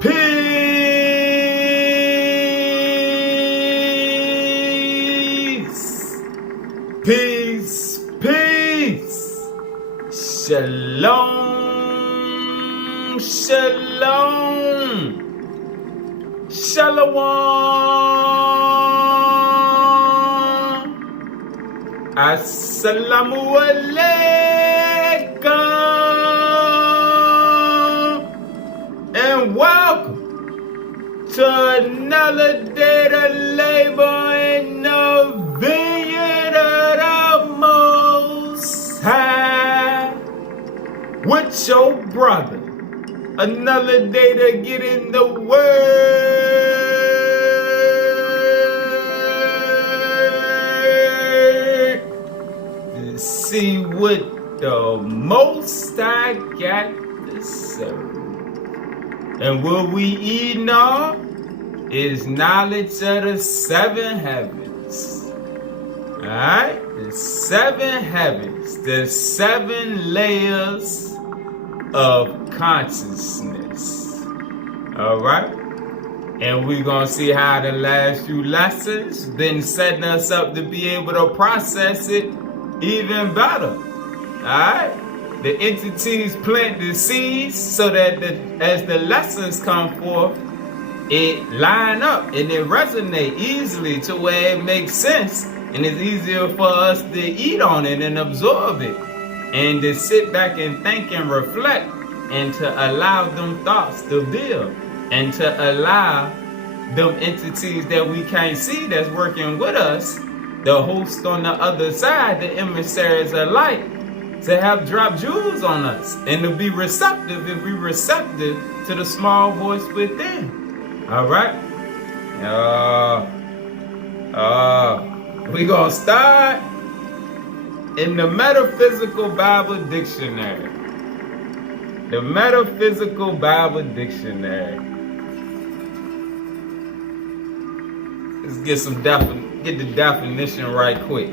Peace, peace, peace. Shalom, shalom, shalom. Assalamu alaikum, and welcome to another day to labor in the vineyard of the Most High with your brother. Another day to get in the Word to see what the Most High got to serve. And what we eating on is knowledge of the seven heavens. Alright? The seven heavens. The seven layers of consciousness. Alright? And we're going to see how the last few lessons been setting us up to be able to process it even better. Alright? The entities plant the seeds so that as the lessons come forth, it line up and it resonate easily to where it makes sense, and it's easier for us to eat on it and absorb it, and to sit back and think and reflect, and to allow them thoughts to build, and to allow them entities that we can't see that's working with us, the host on the other side, the emissaries of light, to have drop jewels on us and to be receptive if we receptive to the small voice within. Alright? We're gonna start in the Metaphysical Bible Dictionary. The Metaphysical Bible Dictionary. Let's get the definition right quick.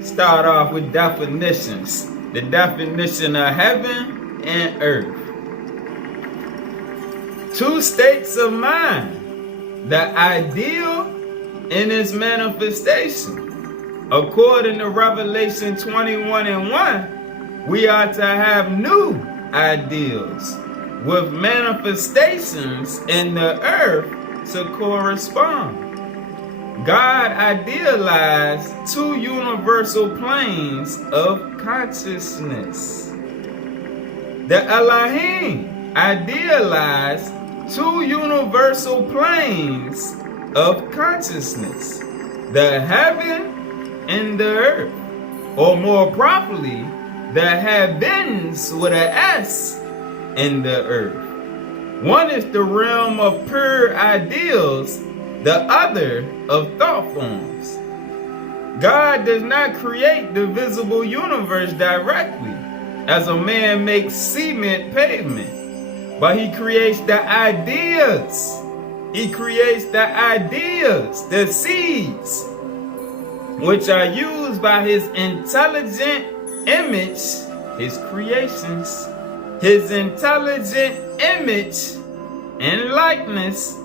Start off with definitions. The definition of heaven and earth. Two states of mind. The ideal and its manifestation. According to Revelation 21:1, we are to have new ideals with manifestations in the earth to correspond. God idealized two universal planes of consciousness. The Elohim idealized two universal planes of consciousness, the heaven and the earth, or more properly, the heavens with an S and the earth. One is the realm of pure ideals, the other of thought forms. God does not create the visible universe directly, as a man makes cement pavement, but he creates the ideas. He creates the ideas, the seeds, which are used by his intelligent image, his creations, his intelligent image and likeness,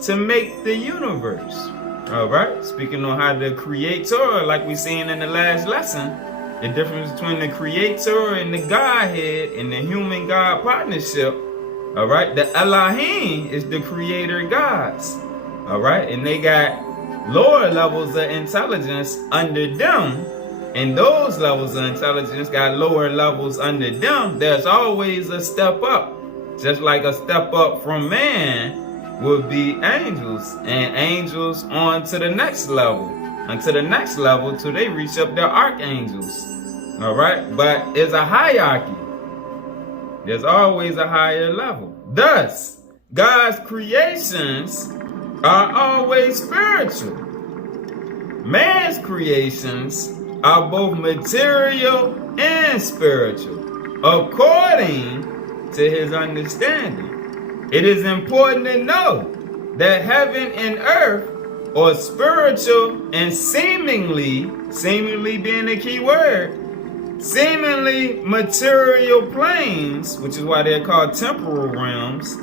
to make the universe. Alright, speaking on how the creator, like we seen in the last lesson, the difference between the creator and the godhead and the human God partnership. Alright, the Elohim is the creator gods. Alright, and they got lower levels of intelligence under them, and those levels of intelligence got lower levels under them. There's always a step up, just like a step up from man would be angels, and angels on to the next level, until the next level till they reach up their archangels. Alright, but it's a hierarchy. There's always a higher level. Thus, God's creations are always spiritual. Man's creations are both material and spiritual, according to his understanding. It is important to know that heaven and earth, or spiritual and seemingly being the key word, seemingly material planes, which is why they're called temporal realms,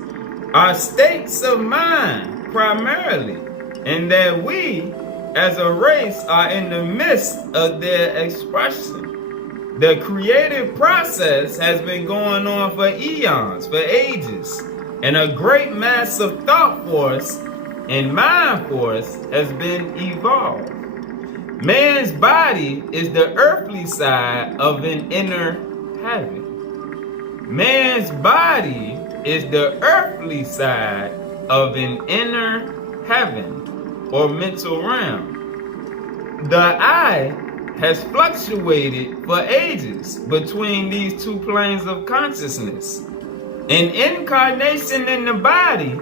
are states of mind primarily, and that we as a race are in the midst of their expression. The creative process has been going on for eons, for ages, and a great mass of thought force and mind force has been evolved. Man's body is the earthly side of an inner heaven. Man's body is the earthly side of an inner heaven or mental realm. The I has fluctuated for ages between these two planes of consciousness. An incarnation in the body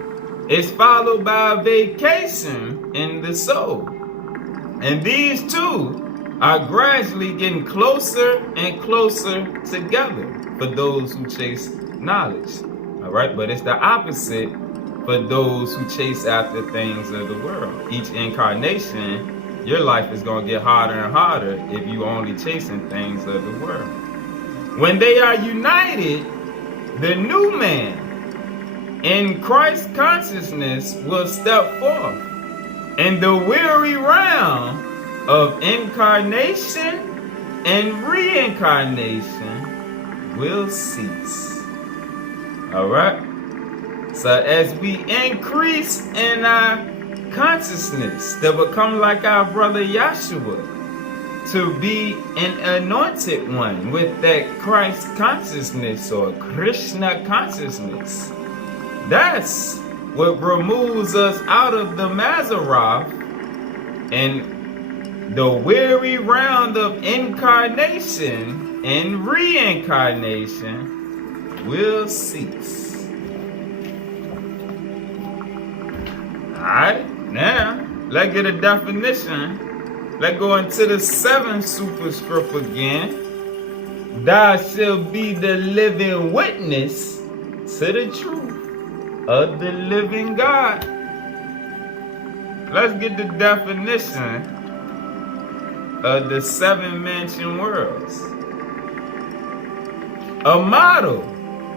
is followed by a vacation in the soul. And these two are gradually getting closer and closer together for those who chase knowledge. All right, but it's the opposite for those who chase after things of the world. Each incarnation, your life is going to get harder and harder if you only chasing things of the world. When they are united, the new man in Christ consciousness will step forth, and the weary round of incarnation and reincarnation will cease. All right? So as we increase in our consciousness to become like our brother Yahshua, to be an anointed one with that Christ consciousness or Krishna consciousness, that's what removes us out of the Mazaroth, and the weary round of incarnation and reincarnation will cease. Alright, now let's get a definition. Let's go into the 7th superscript again. Thou shalt be the living witness to the truth of the living God. Let's get the definition of the 7 mentioned worlds. A model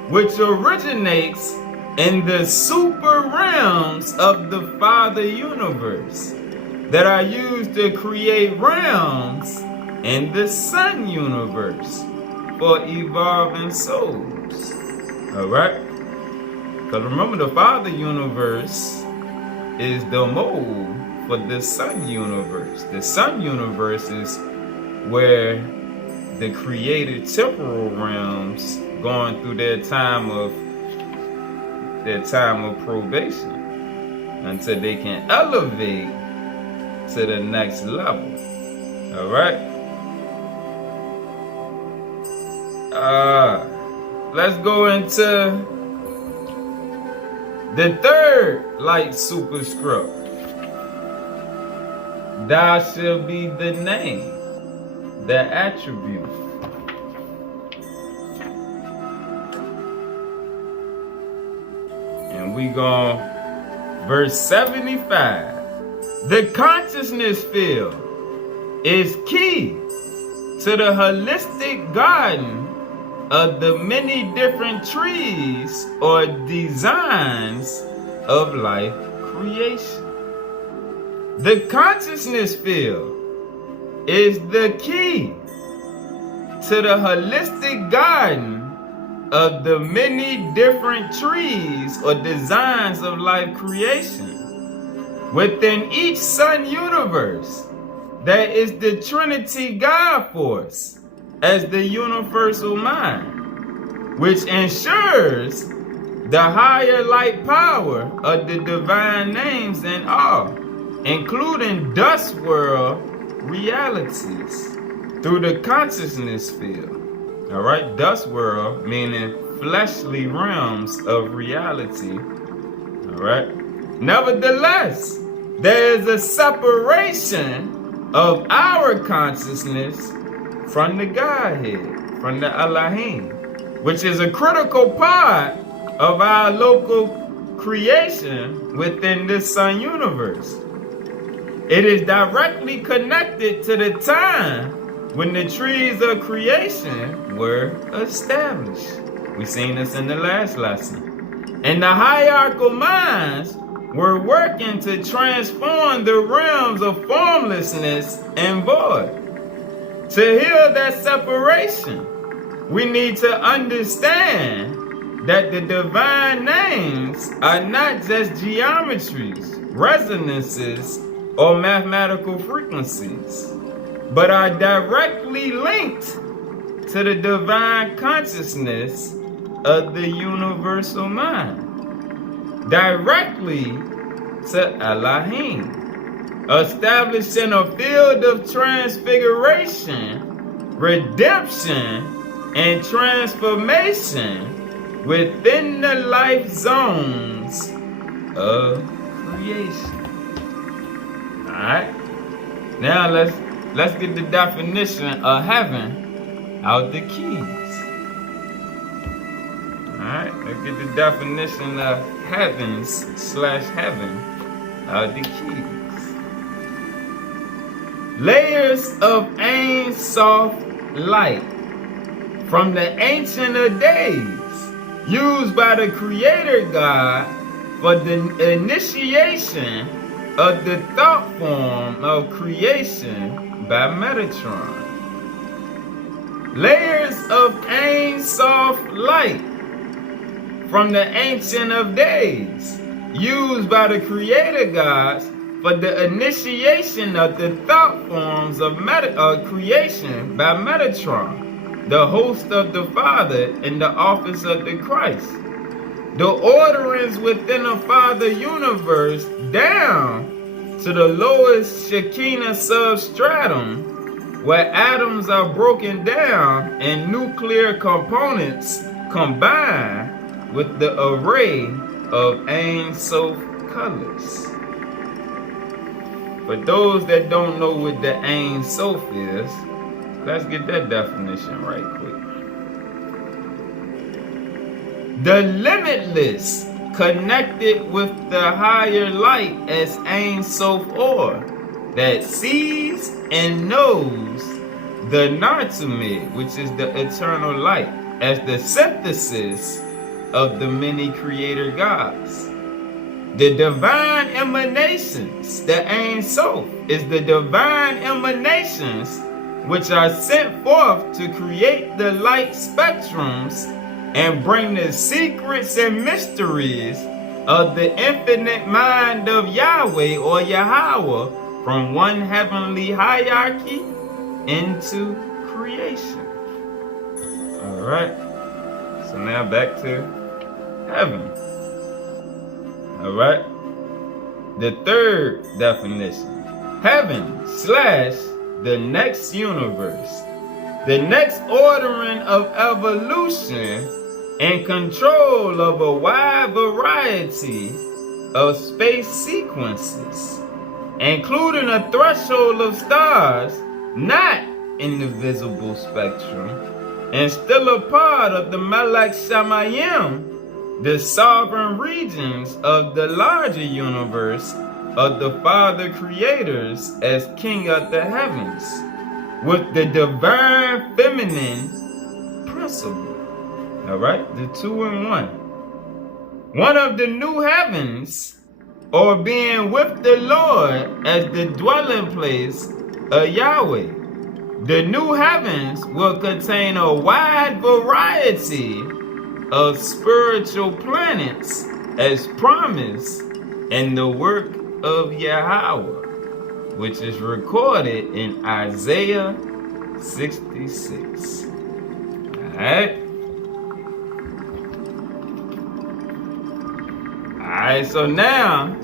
which originates in the super realms of the Father universe that are used to create realms in the Sun universe for evolving souls. Alright? Because remember, the Father universe is the mold for the Sun universe. The Sun universe is where the created temporal realms going through their time of probation until they can elevate to the next level. All right. Let's go into the 3rd light superscript. Thou shalt be the name, the attribute. And we go verse 75. The consciousness field is key to the holistic garden of the many different trees or designs of life creation. The consciousness field is the key to the holistic garden of the many different trees or designs of life creation. Within each Sun universe, there is the Trinity God force as the universal mind, which ensures the higher light power of the divine names and all, including dust world realities through the consciousness field. All right, dust world meaning fleshly realms of reality. All right. Nevertheless, there is a separation of our consciousness from the Godhead, from the Elohim, which is a critical part of our local creation within this Sun universe. It is directly connected to the time when the trees of creation were established. We seen this in the last lesson. And the hierarchical minds were working to transform the realms of formlessness and void. To heal that separation, we need to understand that the divine names are not just geometries, resonances, or mathematical frequencies, but are directly linked to the divine consciousness of the universal mind, directly to Elohim, establishing a field of transfiguration, redemption, and transformation within the life zones of creation. Alright? Now let's get the definition of heaven out the keys. Alright, let's get the definition of heavens/heaven out the keys. Layers of Ein Sof light from the Ancient of Days, used by the Creator God for the initiation of the thought form of creation by Metatron. Layers of Ein Sof light from the Ancient of Days, used by the Creator gods for the initiation of the thought forms of creation by Metatron, the host of the Father in the office of the Christ. The orderings within the Father universe down to the lowest Shekinah substratum, where atoms are broken down and nuclear components combine with the array of Ein Sof colors. For those that don't know what the Ein Sof is, let's get that definition right quick. The limitless connected with the higher light as Ein Sof Or, that sees and knows the Nartumid, which is the eternal light, as the synthesis of the many creator gods. The divine emanations, the Ein Sof, is the divine emanations which are sent forth to create the light spectrums and bring the secrets and mysteries of the infinite mind of Yahweh or Yahweh from one heavenly hierarchy into creation. Alright, so now back to heaven. Alright, the third definition, heaven/the next universe, the next ordering of evolution and control of a wide variety of space sequences, including a threshold of stars not in the visible spectrum and still a part of the Melech Shamayim, the sovereign regions of the larger universe of the Father Creators as King of the heavens, with the divine feminine principle. Alright, the 2 in 1. One of the new heavens, or being with the Lord as the dwelling place of Yahweh. The new heavens will contain a wide variety of spiritual planets as promised in the work of Yahweh, which is recorded in Isaiah 66. Alright? Alright, so now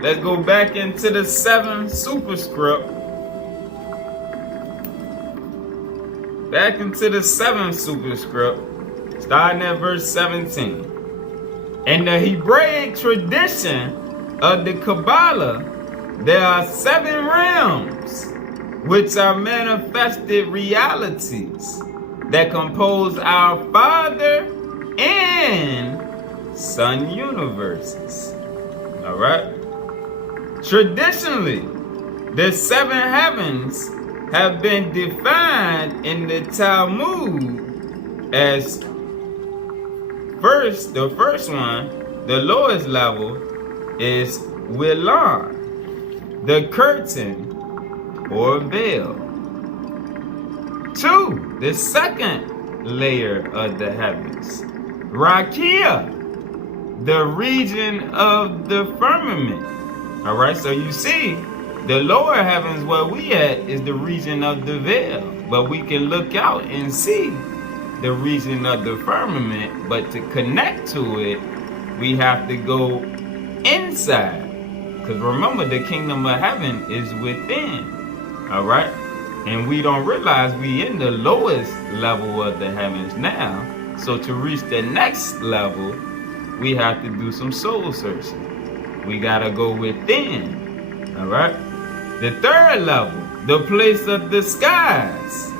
let's go back into the 7th superscript. Back into the 7th superscript, starting at verse 17. In the Hebraic tradition of the Kabbalah, there are 7 realms which are manifested realities that compose our Father and Son universes. Alright? Traditionally, the 7 heavens have been defined in the Talmud as the first one, the lowest level, is Wilan, the curtain or veil. 2, the second layer of the heavens, Rakia, the region of the firmament. All right, so you see, the lower heavens where we at is the region of the veil, but we can look out and see the region of the firmament. But to connect to it, we have to go inside, because remember, the kingdom of heaven is within. All right, and we don't realize we in the lowest level of the heavens now. So to reach the next level, we have to do some soul searching. We gotta go within. All right, the third level, the place of the skies.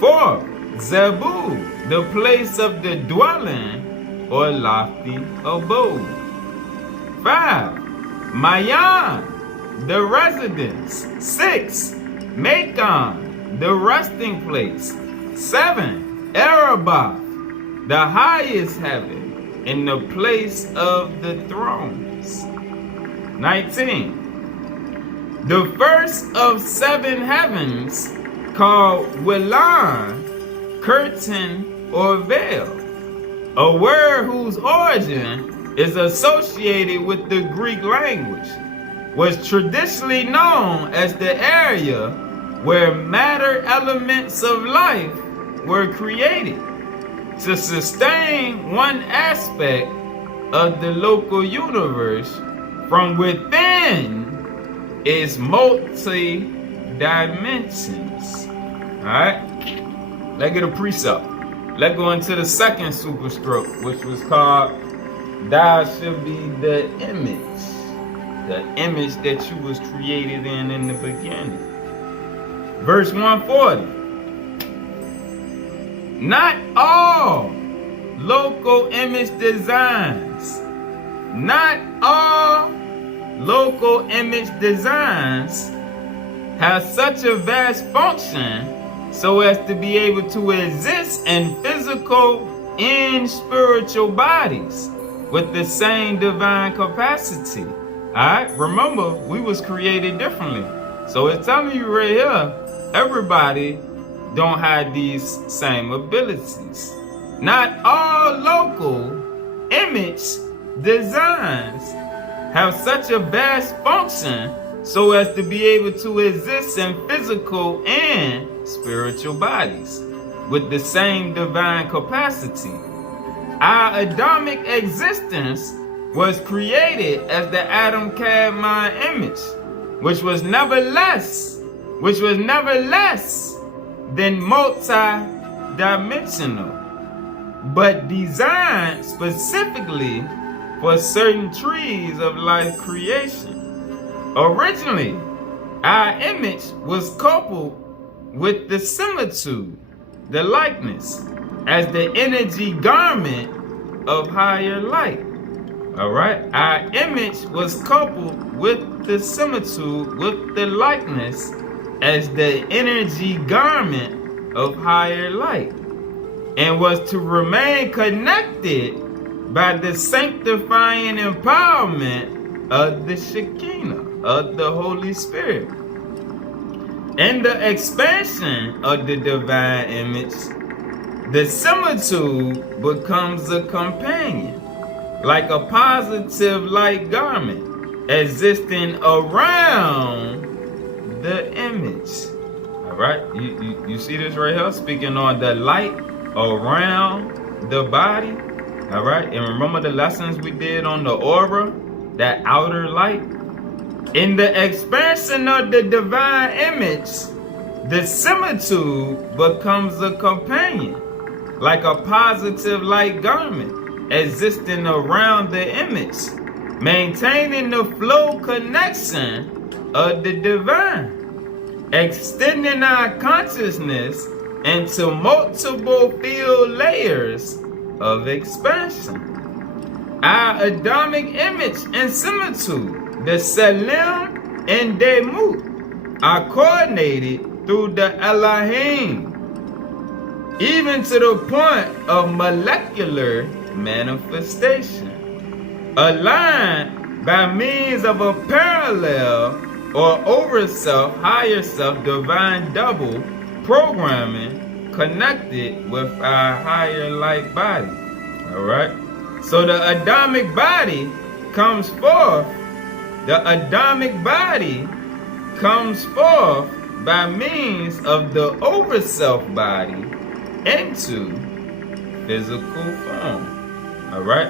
4, Zebu, the place of the dwelling or lofty abode. 5, Mayan, the residence. 6, Macon, the resting place. 7, Arabath, the highest heaven, in the place of the thrones. 19, the first of 7 heavens, called Wilan, curtain or veil, a word whose origin is associated with the Greek language, was traditionally known as the area where matter elements of life were created to sustain one aspect of the local universe from within its multi-dimensions. Alright? Let's get a precept. Let's go into the second superstroke, which was called Thou should be the image that you was created in the beginning. Verse 140. Not all local image designs, have such a vast function so as to be able to exist in physical and spiritual bodies with the same divine capacity. Alright, remember, we was created differently. So it's telling you right here, everybody don't have these same abilities. Not all local image designs have such a vast function so as to be able to exist in physical and spiritual bodies with the same divine capacity. Our Adamic existence was created as the Adam Kadmon image, which was never less than multi-dimensional, but designed specifically for certain trees of life creation. Originally, our image was coupled with the similitude, the likeness, as the energy garment of higher light. All right, our image was coupled with the similitude, with the likeness, as the energy garment of higher light, and was to remain connected by the sanctifying empowerment of the Shekinah, of the Holy Spirit. In the expansion of the divine image, the similitude becomes a companion, like a positive light garment existing around the image. All right, you see this right here, speaking on the light around the body. All right, and remember the lessons we did on the aura, that outer light. In the expansion of the divine image, the similitude becomes a companion, like a positive light garment existing around the image, maintaining the flow connection of the divine, extending our consciousness into multiple field layers of expansion. Our Adamic image and similitude, the Selim and Demut, are coordinated through the Elohim, even to the point of molecular manifestation. Aligned by means of a parallel or over self, higher self, divine double programming connected with our higher light body. Alright? So the Adamic body comes forth. The Adamic body comes forth by means of the over self body into physical form. Alright?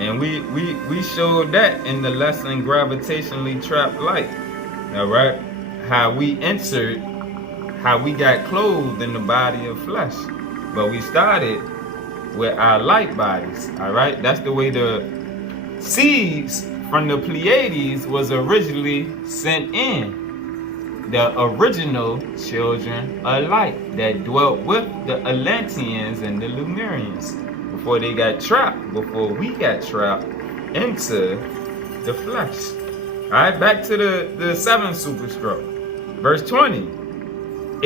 And we showed that in the lesson Gravitationally Trapped Light. Alright? How we got clothed in the body of flesh. But we started with our light bodies. Alright? That's the way the seeds from the Pleiades was originally sent in. The original children of light that dwelt with the Atlanteans and the Lemurians before they got trapped, before we got trapped into the flesh. Alright, back to the seventh superstroke. Verse 20.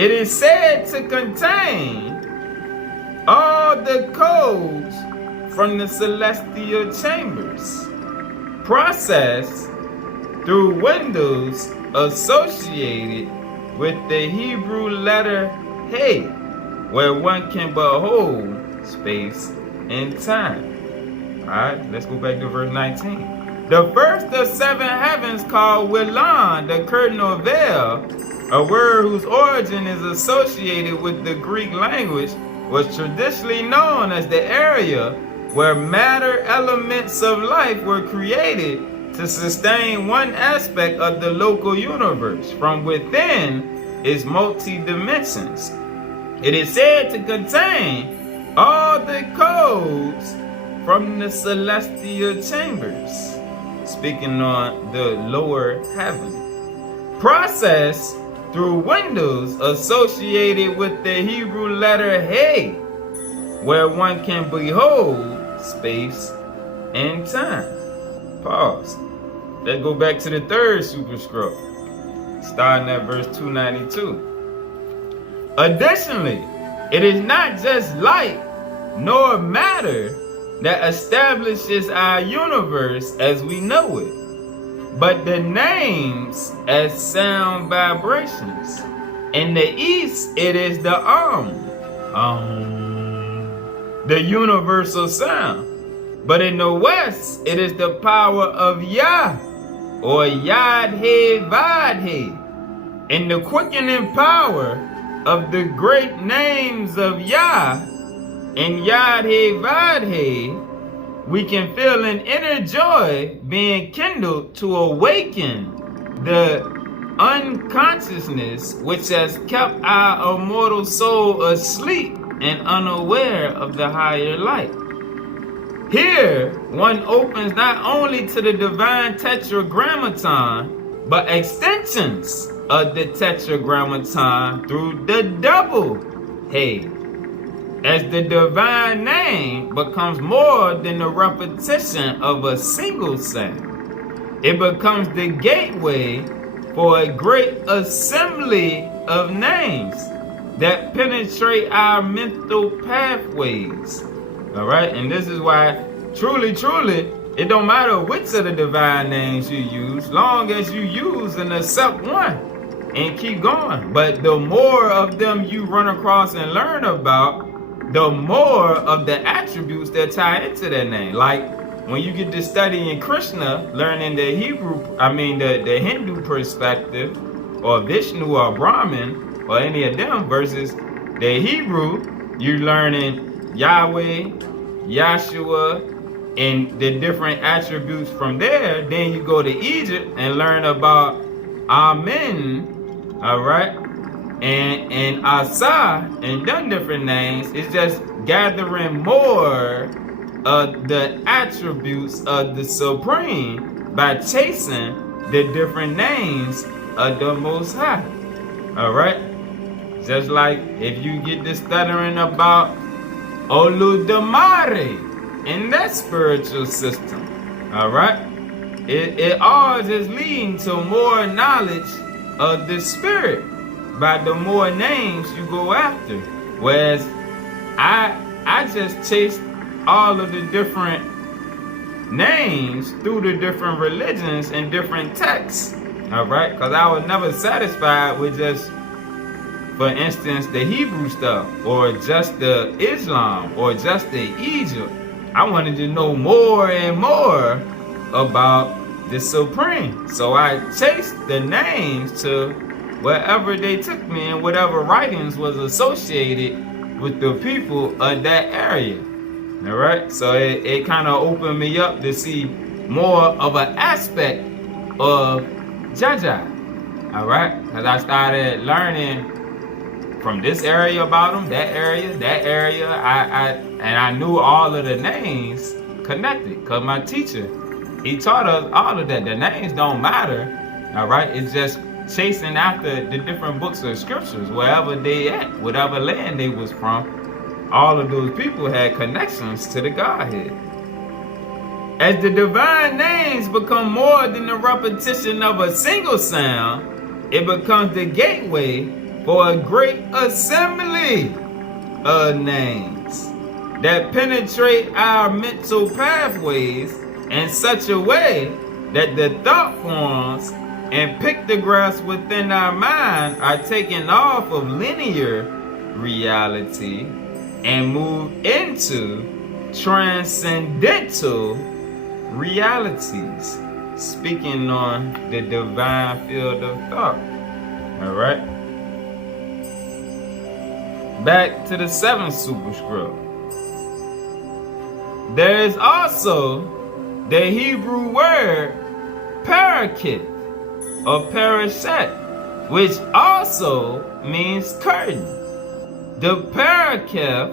It is said to contain all the codes from the celestial chambers, processed through windows associated with the Hebrew letter Hey, where one can behold space and time. Alright, let's go back to verse 19. The first of seven heavens, called Wilan, the curtain or veil, a word whose origin is associated with the Greek language, was traditionally known as the area where matter elements of life were created to sustain one aspect of the local universe from within its multi-dimensions. It is said to contain all the codes from the celestial chambers, speaking on the lower heaven, processed through windows associated with the Hebrew letter Hey, where one can behold space and time. Pause. Let's go back to the third superstroke, starting at verse 292. Additionally, it is not just light nor matter that establishes our universe as we know it, but the names as sound vibrations. In the east, it is the the universal sound. But in the west, it is the power of Yah, or Yad-He-Vad-He. In the quickening power of the great names of Yah and Yad-He-Vad-He, we can feel an inner joy being kindled to awaken the unconsciousness which has kept our immortal soul asleep and unaware of the higher light. Here, one opens not only to the divine tetragrammaton, but extensions of the tetragrammaton through the double Hey, as the divine name becomes more than the repetition of a single sound. It becomes the gateway for a great assembly of names that penetrate our mental pathways. Alright, and this is why truly, it don't matter which of the divine names you use, long as you use and accept one and keep going. But the more of them you run across and learn about, the more of the attributes that tie into that name. Like when you get to studying Krishna, learning the the Hindu perspective, or Vishnu or Brahman, or any of them, versus the Hebrew, you're learning Yahweh, Yahshua, and the different attributes from there. Then you go to Egypt and learn about Amen, alright, and Asa, and them different names. It's just gathering more of the attributes of the Supreme by chasing the different names of the Most High. Alright? Just like if you get to stuttering about Oludamare in that spiritual system. Alright? It all is leading to more knowledge of the spirit by the more names you go after. Whereas I just chased all of the different names through the different religions and different texts. All right, because I was never satisfied with just, for instance, the Hebrew stuff, or just the Islam, or just the Egypt. I wanted to know more and more about the Supreme. So I chased the names to wherever they took me, and whatever writings was associated with the people of that area. All right, so it kind of opened me up to see more of an aspect of Jaja. All right, because I started learning from this area about them, that area. I knew all of the names connected, because my teacher, he taught us all of that. The names don't matter. All right, it's just chasing after the different books of scriptures, wherever they at, whatever land they was from. All of those people had connections to the Godhead. As the divine names become more than the repetition of a single sound, it becomes the gateway for a great assembly of names that penetrate our mental pathways in such a way that the thought forms and pictographs within our mind are taken off of linear reality and move into transcendental realities, speaking on the divine field of thought. All right, back to the seventh super scroll. There is also the Hebrew word parakith or parashet, which also means curtain. The parakith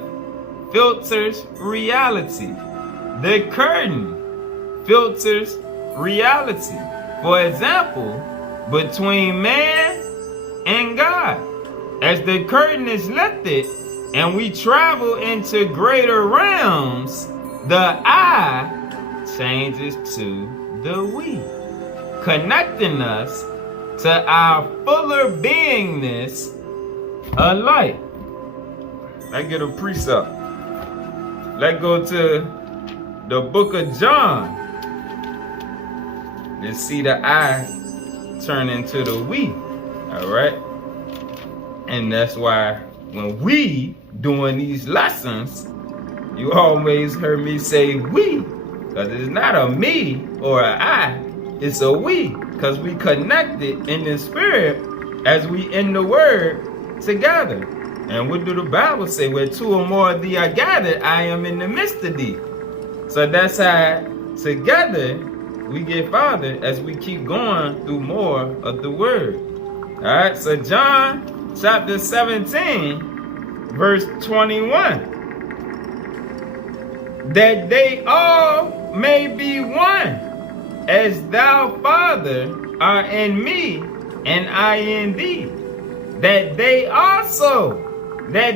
filters reality. The curtain filters reality. For example, between man and God. As the curtain is lifted and we travel into greater realms, the I changes to the we, connecting us to our fuller beingness of light. Let's get a precept. Let's go to the book of John. Let's see the I turn into the we. All right. And that's why when we doing these lessons, you always heard me say we, because it's not a me or a I, it's a we, because we connected in the spirit as we in the word together. And what do the Bible say? Where two or more of thee are gathered, I am in the midst of thee. So that's how together we get farther as we keep going through more of the word. All right, so John chapter 17, verse 21. That they all may be one, as thou, Father, art in me, and I in thee. That they also may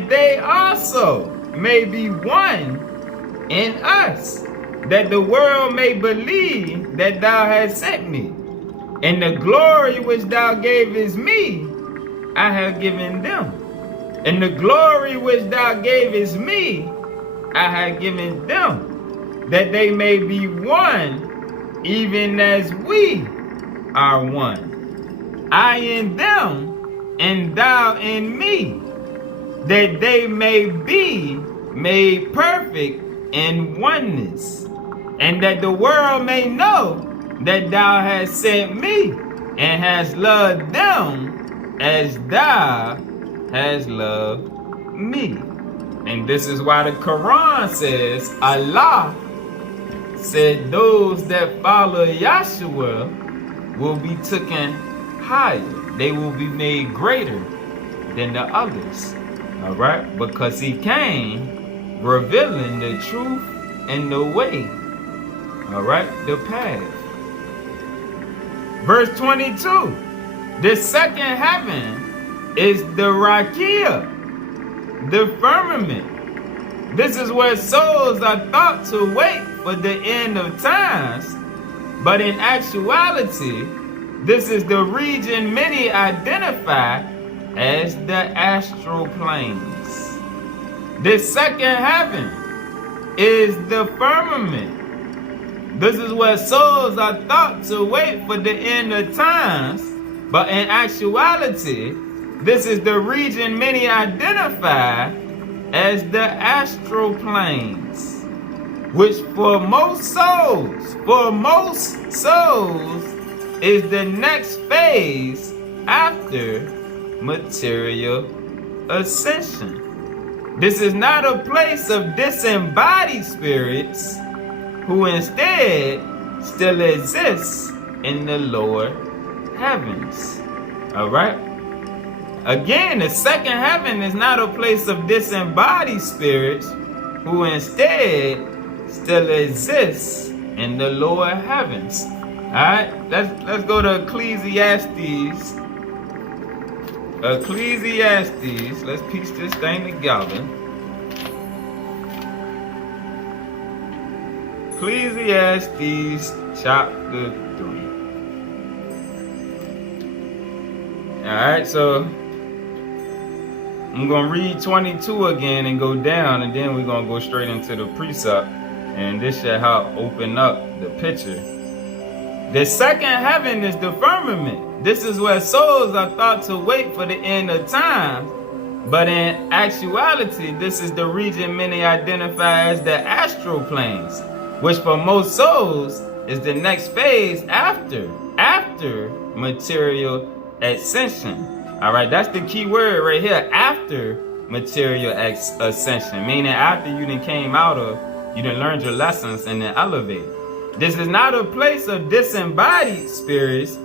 be one in us, that the world may believe that thou hast sent me. And the glory which thou gavest me, I have given them. And the glory which thou gavest me, I have given them, that they may be one, even as we are one. I in them, and thou in me, that they may be made perfect in oneness, and that the world may know that thou hast sent me, and hast loved them as thou hast loved me. And this is why the Quran says, Allah said those that follow Yahshua will be taken higher. They will be made greater than the others. All right? Because he came revealing the truth and the way. All right? The path. Verse 22. The second heaven is the Rakia, the firmament. This is where souls are thought to wait for the end of times, but in actuality, this is the region many identify as the astral planes. The second heaven is the firmament. This is where souls are thought to wait for the end of times, but in actuality, this is the region many identify as the astral planes, which for most souls, is the next phase after material ascension. This is not a place of disembodied spirits who instead still exists in the lower heavens. All right? Again, the second heaven is not a place of disembodied spirits who instead still exists in the lower heavens. All right? Let's go to Ecclesiastes. Let's piece this thing together. Ecclesiastes chapter 3. Alright, so I'm going to read 22 again and go down, and then we're going to go straight into the precept, and this should help open up the picture. The second heaven is the firmament. This is where souls are thought to wait for the end of time, but in actuality, this is the region many identify as the astral planes, which for most souls is the next phase after material ascension. All right, that's the key word right here, after material ascension, meaning after you done came out of, you done learned your lessons and then elevated. This is not a place of disembodied spirits,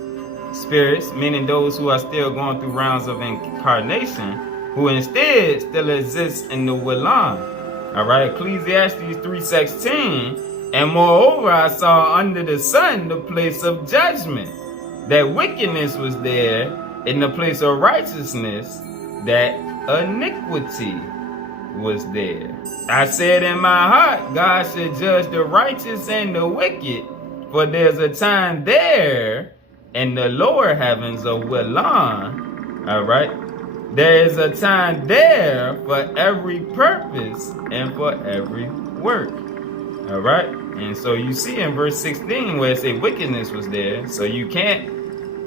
meaning those who are still going through rounds of incarnation, who instead still exist in the Willan. All right, Ecclesiastes 3:16. And moreover, I saw under the sun the place of judgment, that wickedness was there, in the place of righteousness, that iniquity was there. I said in my heart, God should judge the righteous and the wicked, for there's a time there in the lower heavens of Willan. All right, there is a time there for every purpose and for every work. All right, and so you see in verse 16 where it says wickedness was there, so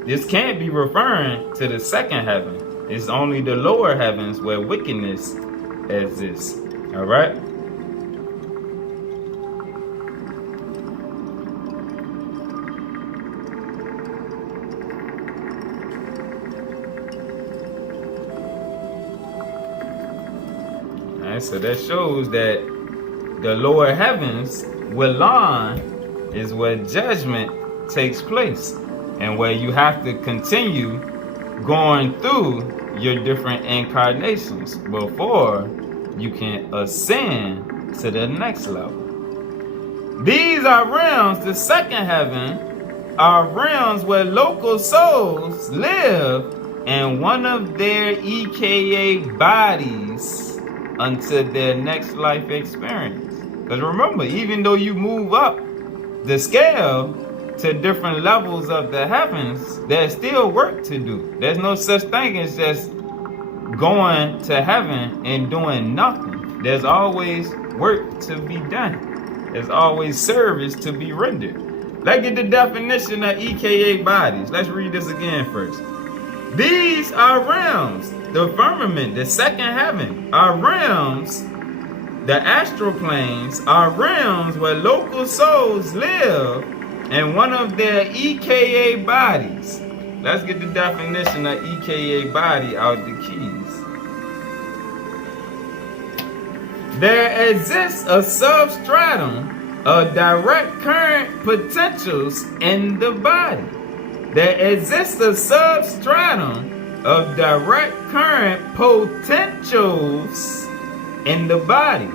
this can't be referring to the second heaven. It's only the lower heavens where wickedness exists. All right. All right, so that shows that the lower heavens, Willan, is where judgment takes place, and where you have to continue going through your different incarnations before you can ascend to the next level. These are realms, the second heaven, are realms where local souls live in one of their EKA bodies until their next life experience. Because remember, even though you move up the scale to different levels of the heavens, there's still work to do. There's no such thing as just going to heaven and doing nothing. There's always work to be done. There's always service to be rendered. Let's get the definition of EKA bodies. Let's read this again first. These are realms. The firmament, the second heaven, are realms. The astral planes are realms where local souls live in one of their EKA bodies. Let's get the definition of EKA body out the keys. There exists a substratum of direct current potentials in the body. There exists a substratum of direct current potentials in the body,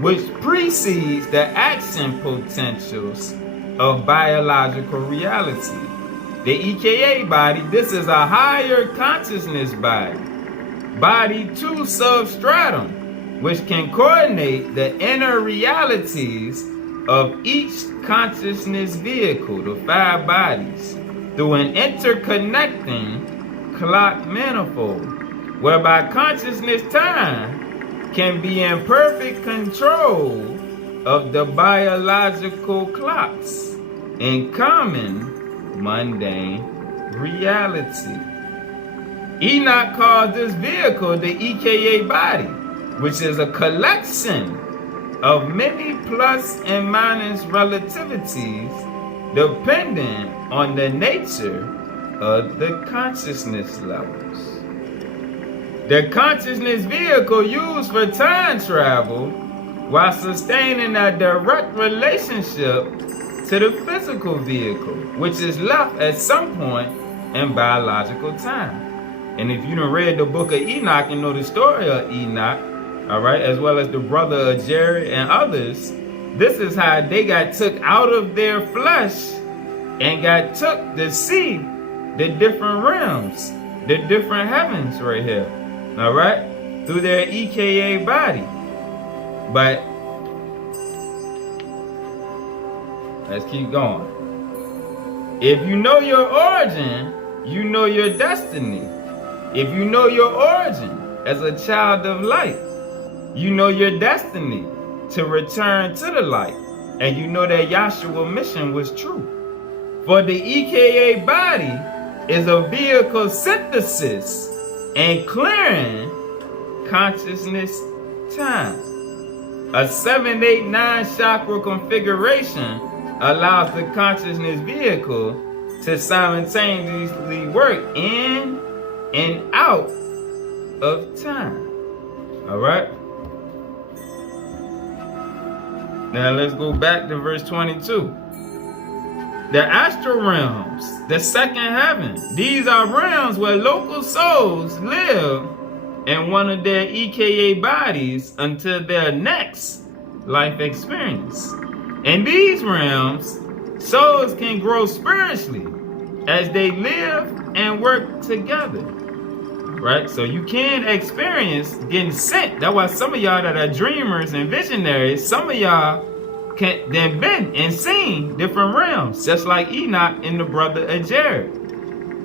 which precedes the action potentials of biological reality. The EKA body, this is a higher consciousness body. Body 2 substratum, which can coordinate the inner realities of each consciousness vehicle, the 5 bodies, through an interconnecting clock manifold, whereby consciousness time can be in perfect control of the biological clocks in common mundane reality. Enoch called this vehicle the EKA body, which is a collection of many plus and minus relativities dependent on the nature of the consciousness levels. The consciousness vehicle used for time travel while sustaining a direct relationship to the physical vehicle, which is left at some point in biological time. And if you done read the book of Enoch and know the story of Enoch, all right, as well as the brother of Jared and others, this is how they got took out of their flesh and got took to see the different realms, the different heavens right here, all right, through their EKA body. But let's keep going. If you know your origin, you know your destiny. If you know your origin as a child of light, you know your destiny to return to the light. And you know that Yahshua's mission was true. For the EKA body is a vehicle synthesis and clearing consciousness time. A 7-8-9 chakra configuration allows the consciousness vehicle to simultaneously work in and out of time. All right. Now let's go back to verse 22. The astral realms, the second heaven. These are realms where local souls live in one of their EKA bodies until their next life experience. In these realms, souls can grow spiritually as they live and work together. Right? So you can experience getting sent. That's why some of y'all that are dreamers and visionaries, some of y'all can then been and seen different realms, just like Enoch and the brother of Jared.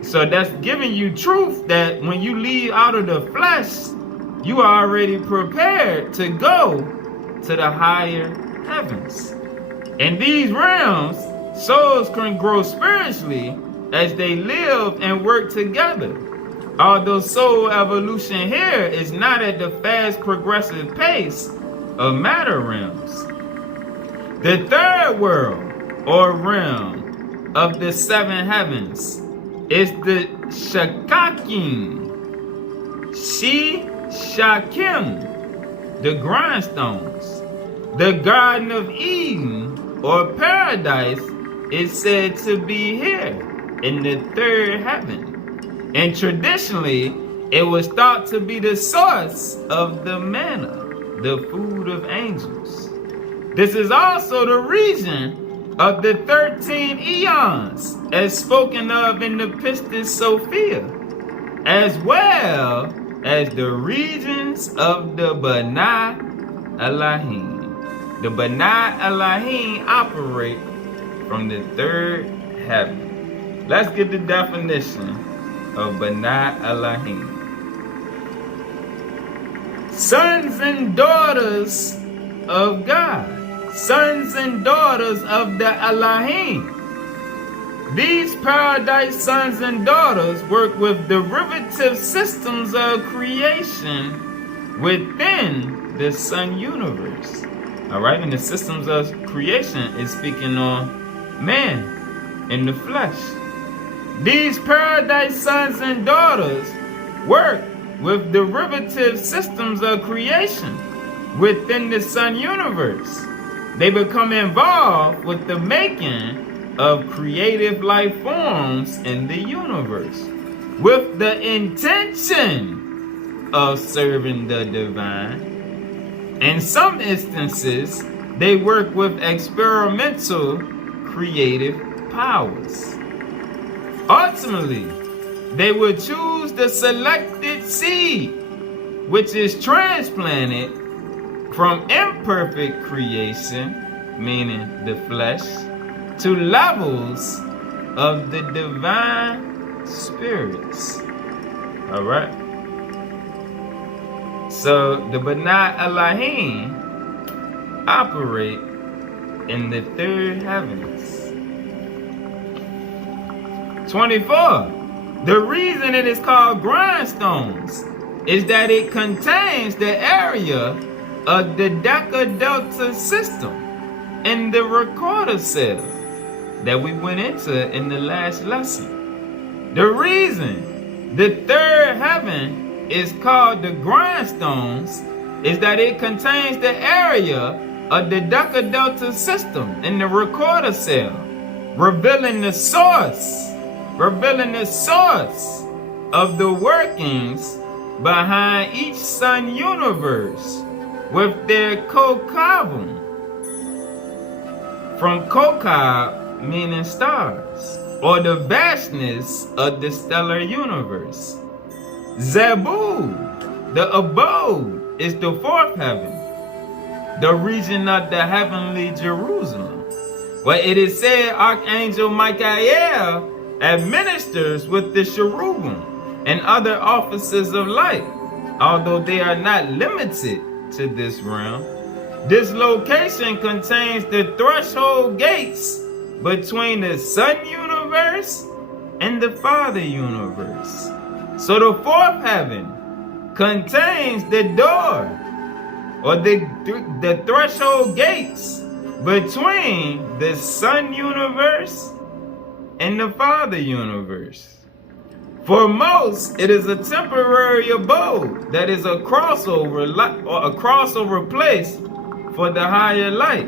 So that's giving you truth that when you leave out of the flesh, you are already prepared to go to the higher heavens. In these realms, souls can grow spiritually as they live and work together. Although soul evolution here is not at the fast progressive pace of matter realms. The third world or realm of the seven heavens is the Shakakim, Shakim, the grindstones. The Garden of Eden or paradise is said to be here in the third heaven. And traditionally, it was thought to be the source of the manna, the food of angels. This is also the region of the 13 eons, as spoken of in the Pistis Sophia, as well as the regions of the B'nai Elohim. The B'nai Elohim operate from the third heaven. Let's get the definition of B'nai Elohim. Sons and daughters of God. Sons and daughters of the Elohim. These paradise sons and daughters work with derivative systems of creation within the sun universe. All right, and the systems of creation is speaking on man in the flesh. These paradise sons and daughters work with derivative systems of creation within the sun universe. They become involved with the making of creative life forms in the universe with the intention of serving the divine. In some instances, they work with experimental creative powers. Ultimately, they would choose the selected seed, which is transplanted from imperfect creation, meaning the flesh, to levels of the divine spirits. All right. So the B'nai Elohim operate in the third heavens. 24. The reason it is called grindstones is that it contains the area of the deca-delta system in the recorder cell that we went into in the last lesson. The reason the third heaven is called the grindstones is that it contains the area of the deca-delta system in the recorder cell, revealing the source of the workings behind each sun universe with their kokabum. From kokab meaning stars, or the vastness of the stellar universe. Zebu, the abode, is the fourth heaven, the region of the heavenly Jerusalem, where it is said Archangel Michael administers with the cherubim and other offices of light, although they are not limited to this realm. This location contains the threshold gates between the Sun universe and the Father universe. So the fourth heaven contains the door, or the threshold gates between the Sun universe and the Father universe. For most, it is a temporary abode that is a crossover place for the higher light.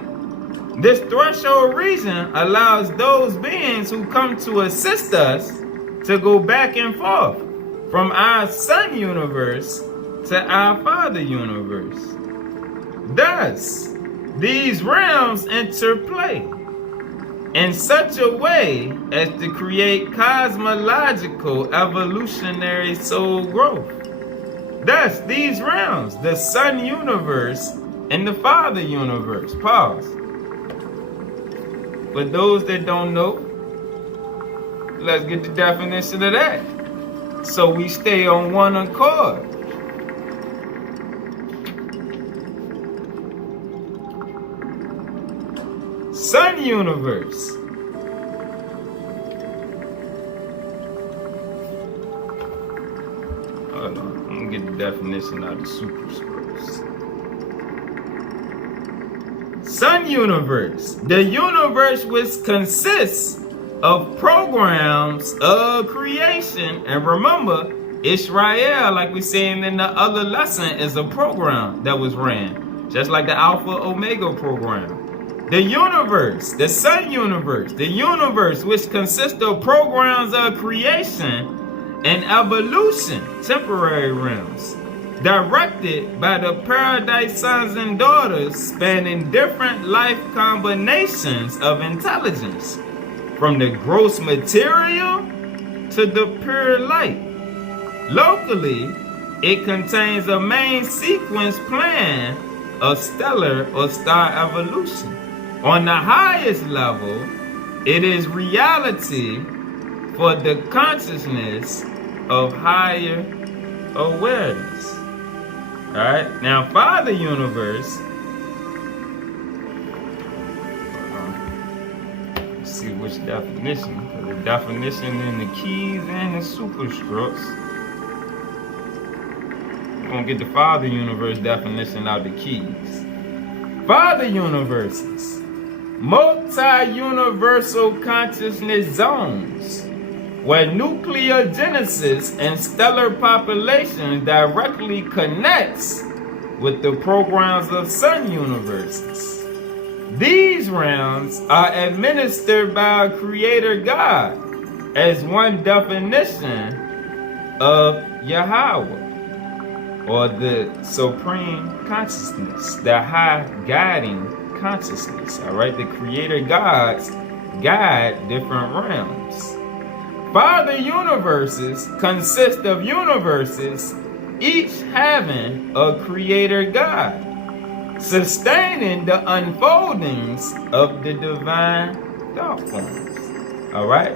This threshold region allows those beings who come to assist us to go back and forth from our Sun universe to our Father universe. Thus, these realms interplay in such a way as to create cosmological evolutionary soul growth. Thus, these realms, the Sun universe and the Father universe. Pause. For those that don't know, let's get the definition of that, so we stay on one accord. Sun universe. Hold on, I'm gonna get the definition out of Super Scrolls. Sun universe, the universe which consists of programs of creation. And remember, Israel, like we saying in the other lesson, is a program that was ran, just like the Alpha Omega program. The universe, the Sun universe, the universe which consists of programs of creation and evolution, temporary realms, directed by the paradise sons and daughters spanning different life combinations of intelligence, from the gross material to the pure light. Locally, it contains a main sequence plan of stellar or star evolution. On the highest level, it is reality for the consciousness of higher awareness. Alright, now Father universe, let's see which definition, because the definition in the keys and the superstructs. We're going to get the Father universe definition out of the keys. Father universes, multi-universal consciousness zones, where nucleogenesis and stellar population directly connects with the programs of Sun universes. These realms are administered by our Creator God as one definition of Yahweh, or the Supreme Consciousness, the high guiding consciousness. All right, the Creator gods guide different realms. Father universes consist of universes, each having a Creator God, sustaining the unfoldings of the divine thought forms. All right,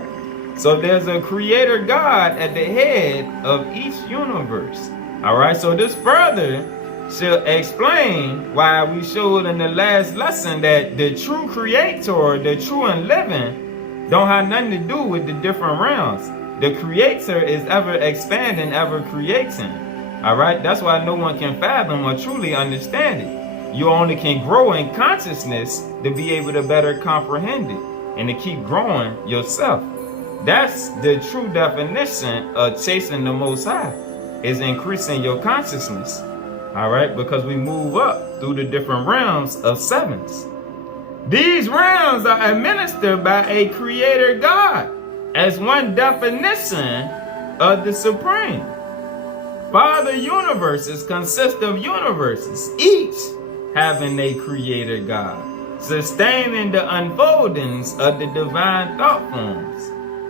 so there's a Creator God at the head of each universe. All right, so this further should explain why we showed in the last lesson that the true creator, the true and living, don't have nothing to do with the different realms. The creator is ever expanding, ever creating. All right? That's why no one can fathom or truly understand it. You only can grow in consciousness to be able to better comprehend it and to keep growing yourself. That's the true definition of chasing the Most High, is increasing your consciousness. All right? Because we move up through the different realms of sevens. These realms are administered by a creator God as one definition of the Supreme. Father universes consist of universes, each having a creator God, sustaining the unfoldings of the divine thought forms.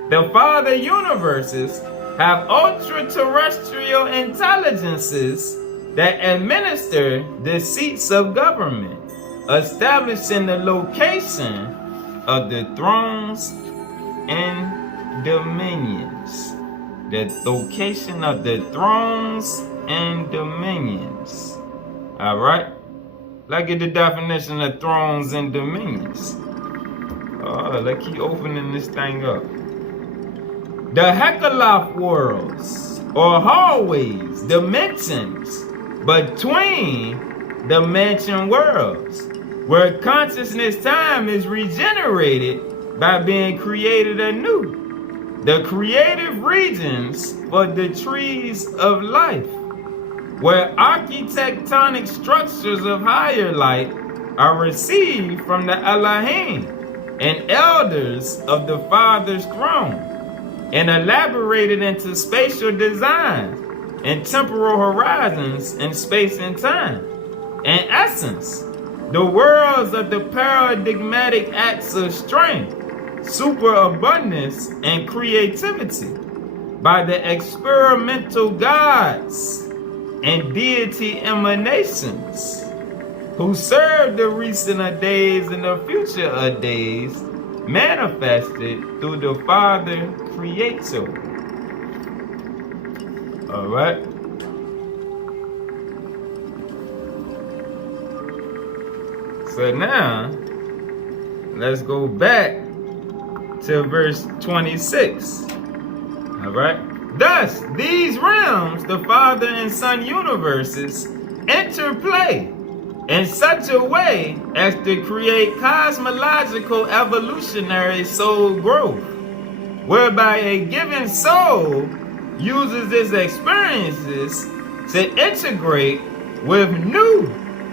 The Father universes have ultra-terrestrial intelligences that administer the seats of government, establishing the location of the thrones and dominions. The location of the thrones and dominions. All right? Let's get the definition of thrones and dominions. Let's keep opening this thing up. The Hekaloth worlds, or hallways, dimensions between dimension worlds, where consciousness time is regenerated by being created anew. The creative regions for the trees of life, where architectonic structures of higher light are received from the Elohim and elders of the Father's throne, and elaborated into spatial designs and temporal horizons in space and time. In essence, the worlds of the paradigmatic acts of strength, superabundance, and creativity by the experimental gods and deity emanations who serve the recent days and the future days, manifested through the Father Creator. All right. So now, let's go back to verse 26. All right. Thus, these realms, the Father and Son universes, interplay in such a way as to create cosmological evolutionary soul growth, whereby a given soul uses its experiences to integrate with new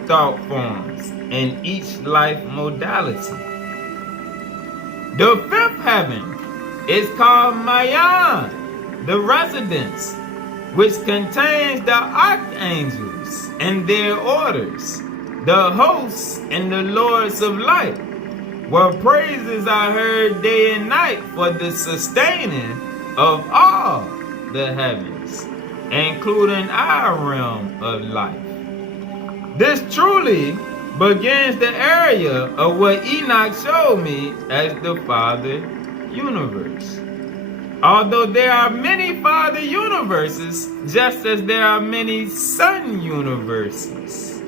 thought forms in each life modality. The fifth heaven is called Mayan, the residence, which contains the archangels and their orders, the hosts and the lords of light, where praises are heard day and night for the sustaining of all the heavens, including our realm of life. This truly begins the area of what Enoch showed me as the Father universe. Although there are many Father universes, just as there are many Son universes,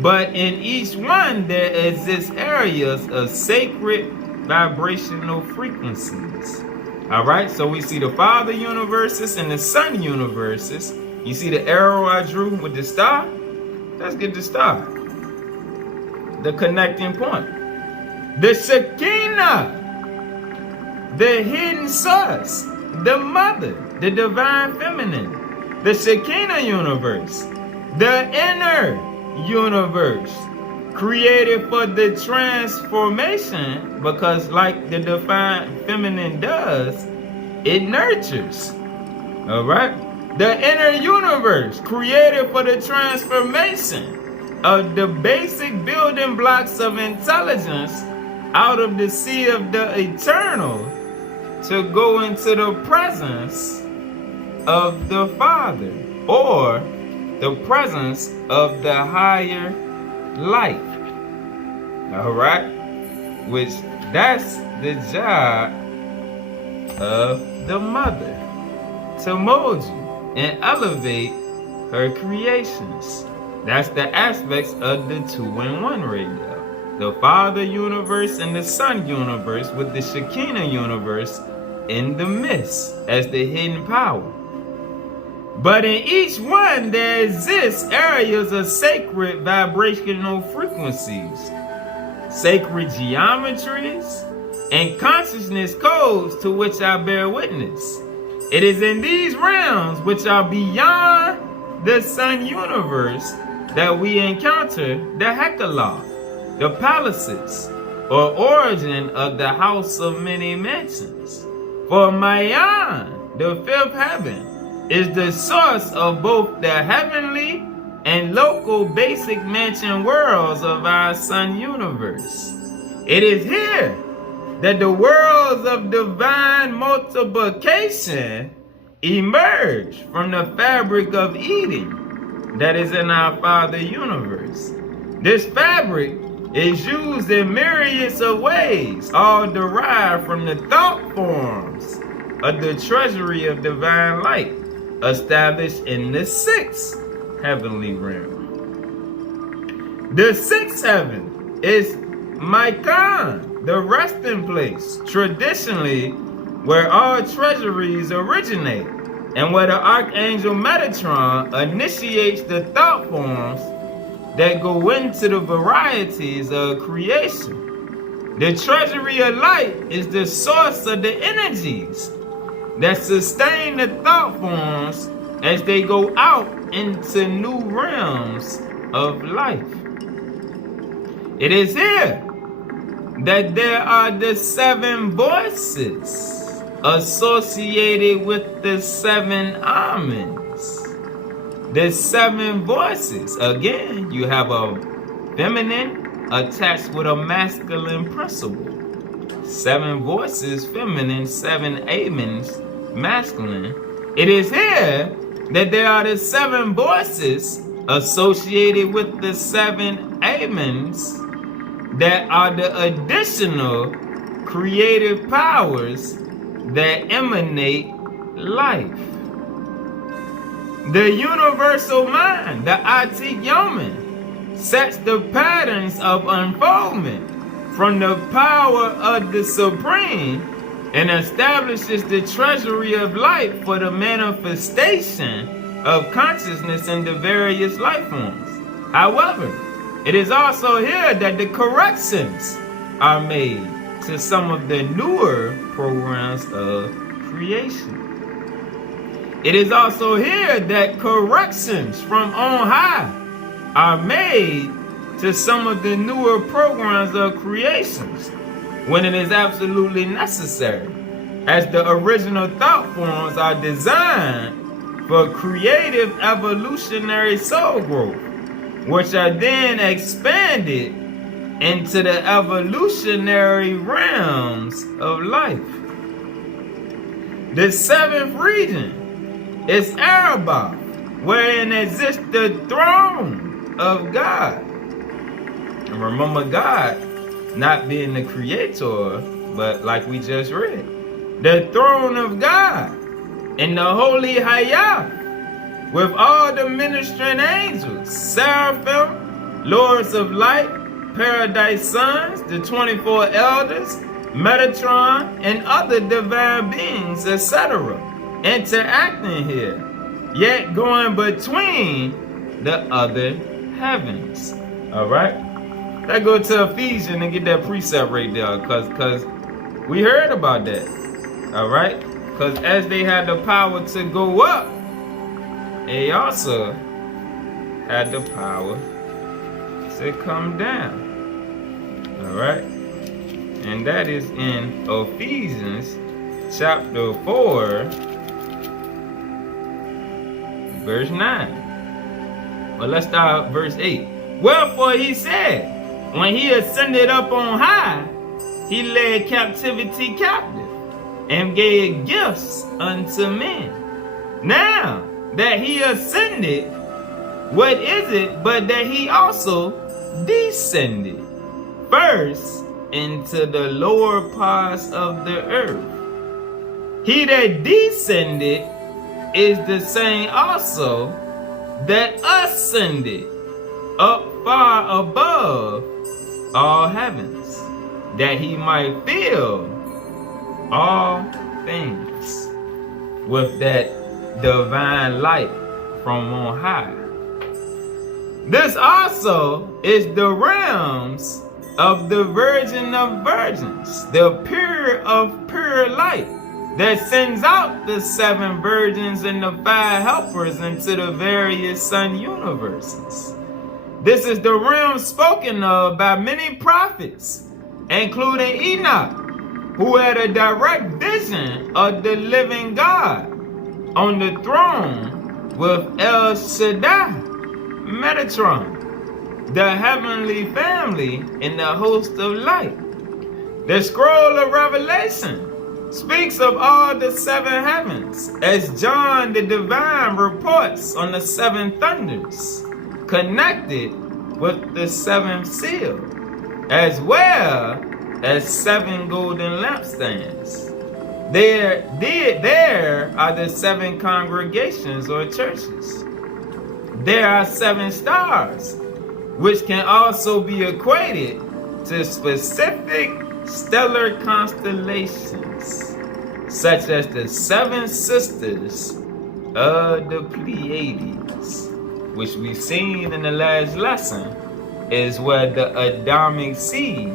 but in each one there exist areas of sacred vibrational frequencies. All right, so we see the Father universes and the Son universes. You see the arrow I drew with the star? Let's get the star. The connecting point. The Shekinah, the hidden source, the mother, the divine feminine, the Shekinah universe, the inner universe, created for the transformation, because like the divine feminine does, it nurtures. All right? The inner universe, created for the transformation of the basic building blocks of intelligence out of the sea of the eternal to go into the presence of the Father, or the presence of the higher light. All right? Which that's the job of the mother, to mold you and elevate her creations. That's the aspects of the 2-in-1 right there. The Father universe and the Son universe, with the Shekinah universe in the midst as the hidden power. But in each one there exists areas of sacred vibrational frequencies, sacred geometries, and consciousness codes to which I bear witness. It is in these realms which are beyond the Sun universe that we encounter the Hekaloth, the palaces, or origin of the house of many mansions. For Mayan, the fifth heaven, is the source of both the heavenly and local basic mansion worlds of our Sun universe. It is here that the worlds of divine multiplication emerge from the fabric of Eden that is in our Father universe. This fabric is used in myriads of ways, all derived from the thought forms of the treasury of divine light, established in the 6th heavenly realm. The 6th heaven is Maikan, the resting place, traditionally where all treasuries originate, and where the Archangel Metatron initiates the thought forms that go into the varieties of creation. The treasury of light is the source of the energies that sustain the thought forms as they go out into new realms of life. It is here that there are the 7 voices associated with the 7 almonds. The 7 voices. Again, you have a feminine attached with a masculine principle. 7 voices, feminine, 7 amens, masculine. It is here that there are the 7 voices associated with the 7 amens that are the additional creative powers that emanate life. The universal mind, the Atik Yomen, sets the patterns of unfoldment from the power of the Supreme and establishes the treasury of light for the manifestation of consciousness in the various life forms. However, it is also here that the corrections are made to some of the newer programs of creation. It is also here that corrections from on high are made to some of the newer programs of creations when it is absolutely necessary, as the original thought forms are designed for creative evolutionary soul growth, which are then expanded into the evolutionary realms of life. The 7th region is Arabath, wherein exists the throne of God. And remember, God not being the creator, but like we just read, the throne of God in the holy Hayah, with all the ministering angels, seraphim, lords of light, paradise sons, the 24 elders, Metatron, and other divine beings, etc., interacting here, yet going between the other heavens. All right, let's go to Ephesians and get that precept right there, cause we heard about that. All right, because as they had the power to go up, they also had the power to come down. All right, and that is in Ephesians chapter 4, verse 9. Well, let's start at verse 8. Wherefore he said, when he ascended up on high, he led captivity captive and gave gifts unto men. Now that he ascended, what is it but that he also descended first into the lower parts of the earth? He that descended is the same also that ascended up far above all heavens, that he might fill all things with that divine light from on high. This also is the realms of the Virgin of Virgins, the pure of pure light, that sends out the 7 virgins and the 5 helpers into the various sun universes. This is the realm spoken of by many prophets, including Enoch, who had a direct vision of the living God on the throne with El Shaddai, Metatron, the heavenly family in the host of light. The scroll of Revelation speaks of all the 7 heavens, as John the divine reports on the 7 thunders, connected with the 7th seal, as well as 7 golden lampstands. There are the 7 congregations or churches. There are 7 stars, which can also be equated to specific stellar constellations, such as the 7 sisters of the Pleiades, which we've seen in the last lesson is where the Adamic seed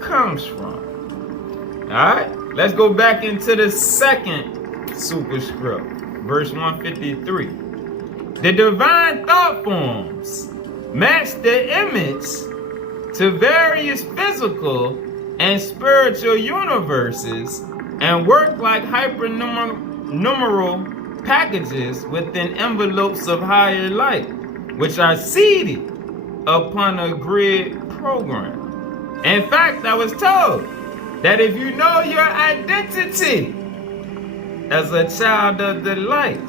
comes from. Alright, let's go back into the second superscript, verse 153. The divine thought forms match the image to various physical and spiritual universes and work like hypernumeral packages within envelopes of higher light, which are seeded upon a grid program. In fact, I was told that if you know your identity as a child of the light,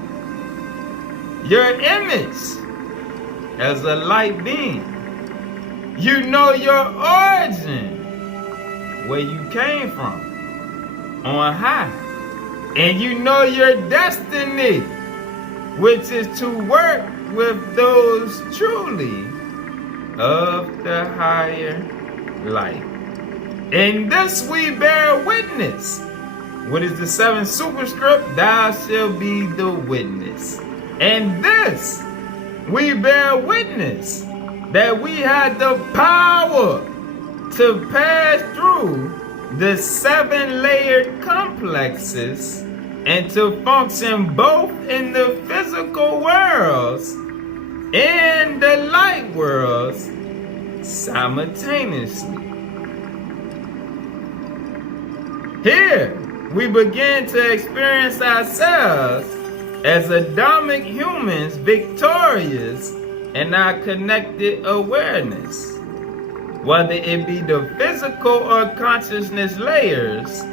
your image as a light being, you know your origin, where you came from, on high, and you know your destiny, which is to work with those truly of the higher light. In this we bear witness. What is the 7th superscript? Thou shalt be the witness. And this we bear witness, that we had the power to pass through the 7 layered complexes and to function both in the physical worlds and the light worlds simultaneously. Here we begin to experience ourselves as Adamic humans victorious in our connected awareness. Whether it be the physical or consciousness layers,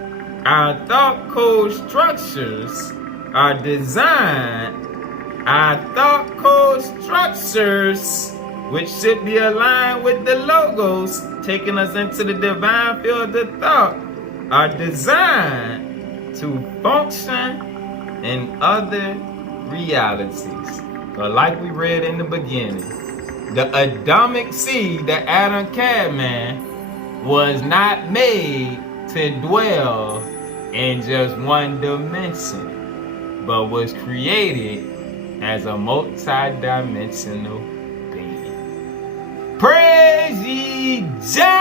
our thought code structures are designed, which should be aligned with the logos, taking us into the divine field of thought, are designed to function in other realities. But like we read in the beginning, the Adamic seed, the Adam Cadman, was not made to dwell in just one dimension, but was created as a multi-dimensional being. Praise ye Jah!